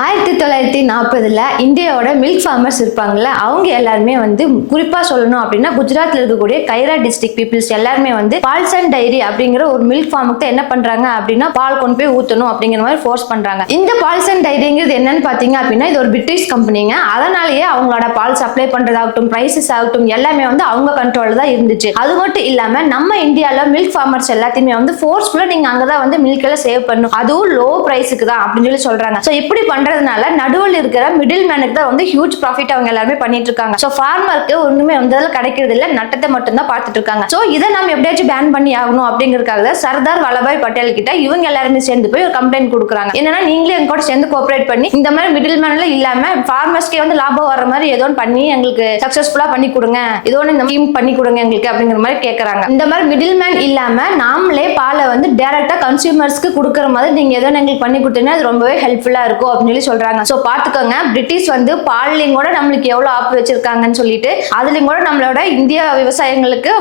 1940 இந்தியாவோட milk farmers இருப்பாங்கல்ல, அவங்க எல்லாருமே வந்து குறிப்பா சொல்லணும் அப்படின்னா குஜராத்ல இருக்கக்கூடிய கைரா டிஸ்ட்ரிக்ட் பீப்புள்ஸ் எல்லாருமே வந்து பால்சன் டைரி அப்படிங்கிற ஒரு மில்க் ஃபார்முக்கு என்ன பண்றாங்க அப்படின்னா பால் கொண்டு போய் ஊத்தணும் அப்படிங்கிற மாதிரி ஃபோர்ஸ் பண்றாங்க. இந்த பால்சன் டைரிங்கிறது என்னன்னு பாத்தீங்க அப்படின்னா இது ஒரு பிரிட்டிஷ் கம்பெனிங்க. அதனாலேயே அவங்களோட பால் சப்ளை பண்றதாகட்டும், பிரைசஸ் ஆகட்டும் எல்லாமே வந்து அவங்க கண்ட்ரோல் தான் இருந்துச்சு. அது மட்டும் இல்லாம நம்ம இந்தியால மில்க் ஃபார்மர்ஸ் எல்லாத்தையுமே வந்து ஃபோர்ஸ்ஃபுல்லா நீங்க அங்கதான் வந்து மில்க் எல்லாம் சேவ் பண்ணணும், அதுவும் லோ பிரைஸுக்கு தான் அப்படின்னு சொல்லி சொல்றாங்க. சோ இப்படி பண்றதுனால நடுவில் இருக்கிற மிடில் மேனுக்கு தான் வந்து ஹியூஜ் ப்ராஃபிட் அவங்க எல்லாருமே பண்ணிட்டு இருக்காங்க. சோ ஃபார்மருக்கு ஒண்ணுமே வந்து கிடைக்கிறது இல்ல, நட்டத்தை மட்டும் தான் பார்த்துட்டு இருக்காங்க. சோ இதை நம்ம எப்படியாச்சும் பேன் பண்ணி ஆகணும் அப்படிங்கிறதுக்காக சர்தார் வல்லபாய் பட்டேல் கிட்ட இவங்க எல்லாருமே சேர்ந்து போய் ஒரு கம்ப்ளைண்ட் கொடுக்குறாங்க. என்னன்னா நீங்களே எங்க கூட சேர்ந்து கோஆபரேட் பண்ணி இந்த மாதிரி மிடில் மேன்ல இல்லாம ஃபார்மர்ஸ்க்கே வந்து லாபம் வர மாதிரி ஏதோ பண்ணி எங்களுக்கு சக்சஸ்ஃபுல்லா பண்ணி கொடுங்க, ஏதோ இந்த ஸ்கீம் பண்ணி கொடுங்க எங்களுக்கு அப்படிங்கிற மாதிரி கேட்கறாங்க. இந்த மாதிரி மிடில் மேன் இல்லாம நாமளே பாலை வந்து டைரக்டா கன்சியூமர்ஸ்க்கு கொடுக்குற மாதிரி நீங்க ஏதோ எங்களுக்கு பண்ணி கொடுத்தீங்கன்னா அது ரொம்பவே ஹெல்ப்ஃபுல்லா இருக்கும் அப்படின்னு சொல்லி சொல்றாங்க. சோ பாத்துக்கோங்க, பிரிட்டிஷ் வந்து பால்லையும் கூட நம்மளுக்கு எவ்வளவு ஆப்பு வச்சிருக்காங்கன்னு சொல்லிட்டு அதுலயும் கூட நம்மளோட இந்திய விவசாயிகளுக்கு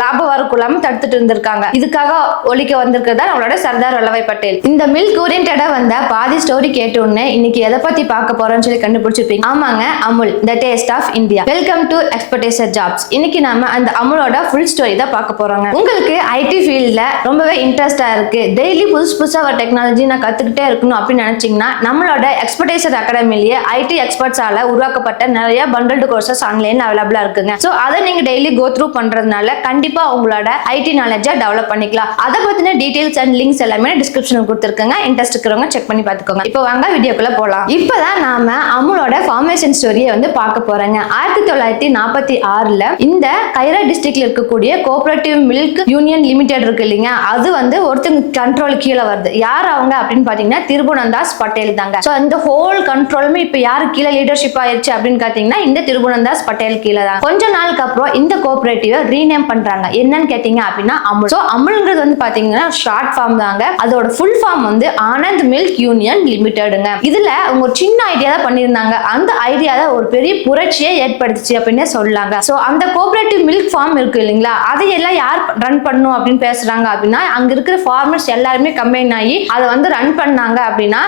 லாபம் வரக்கூடாம தடுத்துட்டு இருந்திருக்காங்க. இதுக்காக ஒழிக்க வந்திருக்கிறதா நம்மளோட சர்தார் வல்லபாய் பட்டேல். இந்த மில்க் ஓரியன்டா வந்த பாதி ஸ்டோரி கேட்ட உடனே இன்னைக்கு எதை பத்தி பார்க்க போறோம்னு சொல்லி கண்டுபிடிச்சிருப்பீங்க. ஆமாங்க, Amul the taste of India. Welcome to expertizer jobs. இன்னைக்கு நாம அந்த அமுலோட ஃபுல் ஸ்டோரி தான் பார்க்க போறோங்க. உங்களுக்கு ஐடி ஃபீல்ட்ல ரொம்பவே இன்ட்ரெஸ்டா இருக்கு, டெய்லி புதுசா ஒரு டெக்னாலஜி நான் கத்துக்கிட்டே இருக்கணும் அப்படின்னு நினைச்சீங்கன்னா நம்மளோட எக்ஸ்பர்டைசர் அகாடமிலேயே ஐடி எக்ஸ்பர்ட்ஸால உருவாக்கப்பட்ட நிறைய பண்டல்டு கோர்சஸ் ஆன்லைன்ல அவைலபிளா இருக்குங்க. சோ அதை நீங்க டெய்லி கோ த்ரூ பண்றதுனால கண்டிப்பா உங்களோட ஐடி நாலேஜை டெவலப் பண்ணிக்கலாம். அதை பத்தின டீடைல்ஸ் அண்ட் லிங்க்ஸ் எல்லாமே டிஸ்கிரிப்ஷனுக்கு கொடுத்துருக்கேங்க. இன்ட்ரெஸ்ட் இருக்கிறவங்க செக் பண்ணி பார்த்துக்கோங்க. இப்போ வாங்க வீடியோக்குள்ள போலாம். இப்பதான் நாம அமுலோட ஃபார்மேஷன் ஸ்டோரியை வந்து பார்க்க போறேங்க. 1946 இந்த கைரா டிஸ்ட்ரிக்ட்ல இருக்கக்கூடிய கோஆபரேட்டிவ் மில்க் யூனியன் லிமிடெட் இருக்கு இல்லைங்க, அது வந்து ஒருத்தங்க கண்ட்ரோல் கீழே வருது. யார் அவங்க அப்படின்னு பாத்தீங்கன்னா திருபுவனந்தாஸ் பட்டேல் தாங்க. சோ இந்த ஹோல் கண்ட்ரோலுமே இப்ப யாரு கீழே லீடர்ஷிப் ஆயிருச்சு அப்படின்னு பாத்தீங்கன்னா இந்த திருபுவனந்தாஸ் பட்டேல் கீழே தான். கொஞ்ச நாளுக்கு அப்புறம் இந்த கோஆபரேட்டிவ் ரீநேம் பண்றாங்க. என்னன்னு கேட்டீங்க அப்படின்னா அமுல். சோ அமுல்ங்கிறது வந்து பாத்தீங்கன்னா ஷார்ட் ஃபார்ம் தாங்க. அதோட ஃபுல் ஃபார்ம் வந்து ஆனந்த் மில்க் யூனியன் லிமிடெடுங்க. இதுல அவங்க ஒரு சின்ன ஐடியா தான் பண்ணியிருந்தாங்க. அந்த ஐடியா தான் ஒரு பெரிய புரட்சியை ஏற்படுத்துச்சு அப்படின்னு சொல்லலாங்க. சோ அந்த கோஆபரேட்டிவ் மில்க் ஃபார்ம் இருக்கு இல்லைங்களா, அதையெல்லாம் யார் ரன் பண்ணும் அப்படின்னு பேசுறாங்க அப்படின்னா அங்க இருக்கிற ஃபார்மர்ஸ் எல்லாருமே கம்பைன் ஆகி அதை வந்து ரன் பண்ணாங்க. அப்படின்னா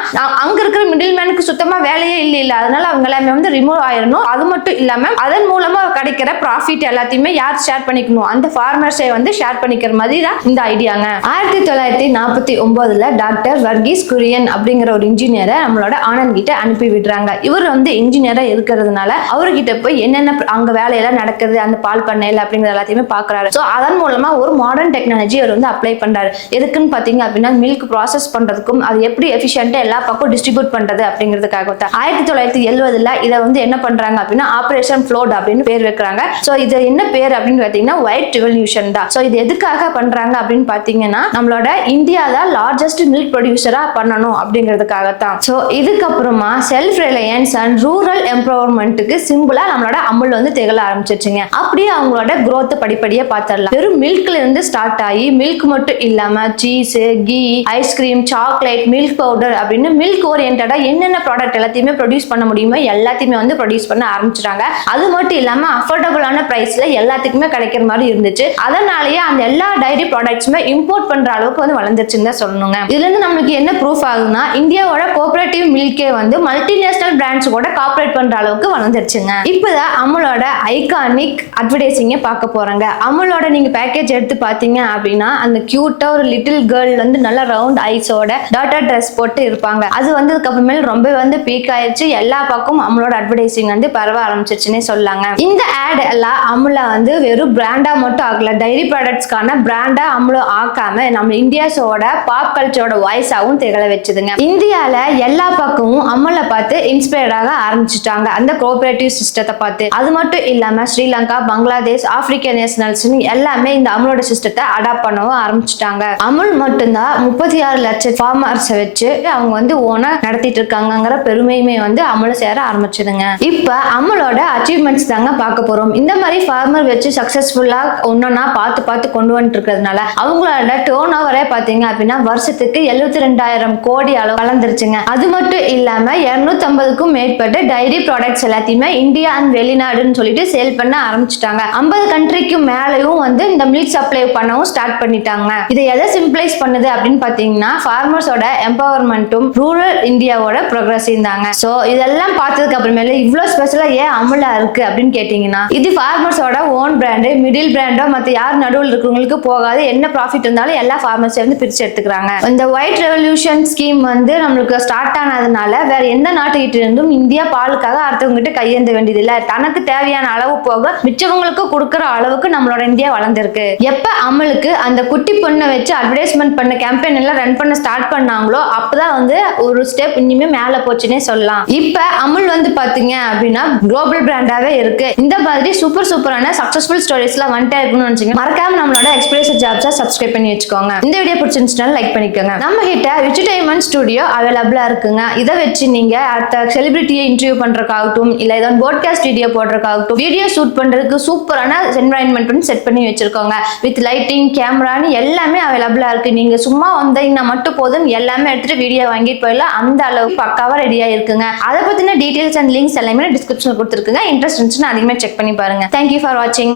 அங்க இருக்கிற மிடில் மேனுக்கு சுத்தமா வேலையே இல்ல, அதனால அவங்க எல்லாமே வந்து ரிமூவ் ஆயிரணும். அது மட்டும் இல்லாம அதன் மூலமா கிடைக்கிற ப்ராஃபிட் எல்லாத்தையுமே யார் ஷேர் பண்ணிக்கணும், அந்த ஃபார்மர்ஸை வந்து ஷேர் பண்ணிக்கிற மாதிரி தான் இந்த ஐடியாங்க. 1949 டாக்டர் வர்கீஸ் குரியன் அப்படிங்கிற ஒரு இன்ஜினியரை நம்மளோட ஆனந்த் கிட்ட அனுப்பி விடுறாங்க. இவர் வந்து இன்ஜினியரா இருக்கிறதுனால அவர்கிட்ட போய் என்னென்ன அங்க வேலையெல்லாம் நடக்குது அந்த பால் பண்ணையில அப்படிங்கிற எல்லாத்தையுமே பாக்குறாரு. சோ அதன் மூலமா ஒரு மாடர்ன் டெக்னாலஜி அவர் வந்து அப்ளை பண்றாரு. எதுக்குன்னு பாத்தீங்க அப்படின்னா மில்க் ப்ராசஸ் பண்றதுக்கும் அது எப்படி எஃபிஷியன்ட்டா எல்லா பக்கம் டிஸ்ட்ரிபியூட் பண்றது அப்படிங்கிறதுக்காக தான். 1970 இதை வந்து என்ன பண்றாங்க அப்படின்னா ஆபரேஷன் ஃப்ளோட் அப்படின்னு பேர் வைக்கிறாங்க. சோ இது என்ன பேர் அப்படின்னு பாத்தீங்கன்னா ஒயிட் ரெவல்யூஷன் தான். சோ இது எதுக்காக பண்றாங்க அப்படின்னு பாத்தீங்கன்னா நம்மளோட இந்தியா தான் லார்ஜஸ்ட் மில்க் ப்ரொடியூசரா பண்ணணும் அப்படிங்கிறதுக்காக தான். சோ இதுக்கப்புறமா செல்ஃப் ரிலையன்ஸ் அண்ட் ரூரல் எம்பவர்மெண்ட்டுக்கு சிம்பிளா நம்மளோட அமுல் வந்து திகழ ஆரம்பிச்சிருச்சுங்க. அப்படியே அவங்களோட growth படிப்படியா பார்த்தரலாம். வெறும் மில்க்ல இருந்து ஸ்டார்ட் ஆகி மில்க் மட்டும் இல்லாம cheese, ghee, ice cream, chocolate, milk powder அப்படின்னு மில்க் ஓரியன்டா என்னென்ன ப்ராடக்ட் எல்லாத்தையுமே ப்ரொடியூஸ் பண்ண முடியுமோ எல்லாத்தையுமே வந்து ப்ரொடியூஸ் பண்ண ஆரம்பிச்சிட்டாங்க. அது மட்டும் இல்லாம அஃபோர்டபுளான பிரைஸ்ல எல்லாத்துக்குமே கிடைக்கிற மாதிரி இருந்துச்சு. அதனாலேயே அந்த எல்லா டைரி ப்ராடக்ட்ஸுமே இம்போர்ட் பண்ற அளவுக்கு வந்து வளர்ந்துருச்சுன்னு தான் சொல்லணுங்க. இதுல இருந்து நம்மளுக்கு என்ன ப்ரூஃப் ஆகுதுன்னா இந்தியாவோட கோஆபரேட்டிவ் மில்கே வந்து மல்டிநேஷனல் பிராண்ட்ஸ் கூட கார்பரேட் பண்ற அளவுக்கு வளர்ந்துருச்சுங்க. இப்பதான் அமுலோட ஐகானிக் அட்வர்டைசிங்க பார்க்க போறாங்க. அமுலோட நீங்க பேக்கேஜ் எடுத்து பாத்தீங்க அப்படின்னா அந்த கியூட்டா ஒரு லிட்டில் கேர்ள் வந்து நல்ல ரவுண்ட் ஐஸோட டாட்டர் ட்ரெஸ் போட்டு இருப்பாங்க. அது வந்து அதுக்கப்புறமேல ரொம்ப வந்து பீக் ஆயிடுச்சு. எல்லா பக்கம் அமுலோட அட்வர்டைசிங் வந்து பரவ ஆரம்பிச்சிருச்சுன்னே சொல்லாங்க. இந்த ஆட் எல்லாம் அமுலா வந்து வெறும் பிராண்டா மட்டும் ஆகல, டைரி ப்ராடக்ட்ஸ்க்கான பிராண்டா அமுலோ ஆக்காம நம்ம இந்தியாஸோட பாப் கல்ச்சரோட வாய்ஸாவும் திகழ வச்சுதுங்க. இந்தியால எல்லா பக்கமும் அமுலை பார்த்து இன்ஸ்பயர்ட் ஆக ஆரம்பிச்சுட்டாங்க அந்த கோஆபரேட்டிவ் சிஸ்டத்தை பார்த்து. அது மட்டும் இல்லாம ஸ்ரீலங்கா, பங்களாதேஷ், ஆப்பிரிக்க நேஷனல்ஸ் எல்லாமே இந்த அமுலோட சிஸ்டத்தை அடாப்ட் பண்ணவும் ஆரம்பிச்சுட்டாங்க. அமுல் மட்டும்தான் 36 லட்சம் ஃபார்மர்ஸ் வச்சு அவங்க வந்து ஓனா நடத்திட்டு இருக்காங்கிற பெருமையுமே வந்து அமுல சேர ஆரம்பிச்சதுங்க. இப்ப அமுலோட அச்சீவ்மெண்ட்ஸ் தாங்க பார்க்க போறோம். இந்த மாதிரி ஃபார்மர் வச்சு சக்சஸ்ஃபுல்லா ஒன்னொன்னா பார்த்து கொண்டு வந்துட்டு இருக்கிறதுனால அவங்களோட டர்ன் ஓவரே பாத்தீங்க அப்படின்னா வருஷத்துக்கு 72,000 கோடி அளவு வளர்ந்துருச்சுங்க. அது மட்டும் இல்லாம 250 50க்கும் மேற்பட்ட டைரி ப்ராடக்ட்ஸ் எல்லாத்தையுமே இந்தியா அண்ட் வெளிநாடுன்னு சொல்லிட்டு சேல் பண்ண ஆரம்பிச்சுட்டாங்க. 50 கண்ட்ரிக்கு மேலையும் வந்து இந்த மில்க் சப்ளை பண்ணவும் ஸ்டார்ட் பண்ணிட்டாங்க. இதை எதை சிம்பிளைஸ் பண்ணுது அப்படின்னு பாத்தீங்கன்னா ஃபார்மர்ஸோட எம்பவர்மெண்ட்டும் ரூரல் இந்தியாவோட ப்ரோக்ரஸும் தாங்க. சோ இதெல்லாம் பார்த்ததுக்கு அப்புறமேல இவ்வளவு ஸ்பெஷலா ஏன் அமுலா இருக்கு அப்படின்னு கேட்டீங்கன்னா, இது ஃபார்மர்ஸோட ஓன் பிராண்டு, மிடில் பிராண்டோ மத்த யார் நடுவில் இருக்கிறவங்களுக்கு போகாது. என்ன ப்ராஃபிட் இருந்தாலும் எல்லா ஃபார்மர்ஸ் வந்து பிரிச்சு எடுத்துக்கிறாங்க. இந்த ஒயிட் ரெவல்யூஷன் ஸ்கீம் வந்து நம்மளுக்கு ஸ்டார்ட் ஆனதுனால வேற எந்த நாட்டுகிட்ட இருந்தும் இந்தியா பாலுக்காக அடுத்தவங்க கிட்ட கையேந்த வேண்டியது இல்ல. தனக்கு தேவையான அளவு போக மிச்சவங்களுக்கு கொடுக்கற அளவுக்கு நம்மளோட இந்தியா வளர்ந்துருக்கு. எப்ப அமுலுக்கு அந்த குட்டி பொண்ணை வச்சு அட்வர்டைஸ்மெண்ட் பண்ண கேம்பெயின் எல்லாம் ரன் பண்ண ஸ்டார்ட் பண்ணாங்களோ அப்பதான் வந்து ஒரு ஸ்டெப் இனிமே மேல போச்சுன்னே சொல்லலாம். இப்ப அமுல் வந்து பாத்தீங்க அப்படின்னா குளோபல் பிராண்டாவே இருக்கு. இந்த மாதிரி சூப்பரான சக்சஸ்ஃபுல் ஸ்டோரிஸ் எல்லாம் வந்துட்டே இருக்கணும்னு நினைச்சீங்க மறக்காம நம்மளோட எக்ஸ்பிரஸ் ஜாப்ஸை சப்ஸ்கிரைப் பண்ணி வச்சுக்கோங்க. இந்த வீடியோ பிடிச்சிருந்துச்சுன்னா லைக் பண்ணிக்கோங்க. நம்ம கிட்ட விஜிடைமன் ஸ்டுடியோ அவைலபிளா இருக்குங்க. இதை வச்சு நீங்க அடுத்த செலிபிரிட்டியை இன்டர்வியூ பண்றதுக்காகட்டும் இல்ல ஏதாவது போட்காஸ்ட் வீடியோ போடுறதுக்காகட்டும் வீடியோ ஷூட் பண்றதுக்கு சூப்பரான என்வைரன்மெண்ட் பண்ணி செட் பண்ணி வச்சிருக்கோங்க. வித் லைட்டிங் கேமரான்னு எல்லாமே அவைலபிளா இருக்கு. நீங்க சும்மா வந்தீங்கன்னா மட்டும் போதும் எல்லாமே எடுத்துட்டு வீடியோ வாங்கிட்டு போயிடலாம். அந்த அளவுக்கு பக்காவா ரெடியா இருக்குங்க. அதை பத்தின டீடைல்ஸ் அண்ட் லிங்க்ஸ் எல்லாமே டிஸ்கிரிப்ஷன்ல கொடுத்துருக்குங்க. இன்ட்ரெஸ்ட் இருந்துச்சுன்னா அதிகமாக செக் பண்ணி பாருங்க. தேங்க்யூ ஃபார் வாட்சிங்.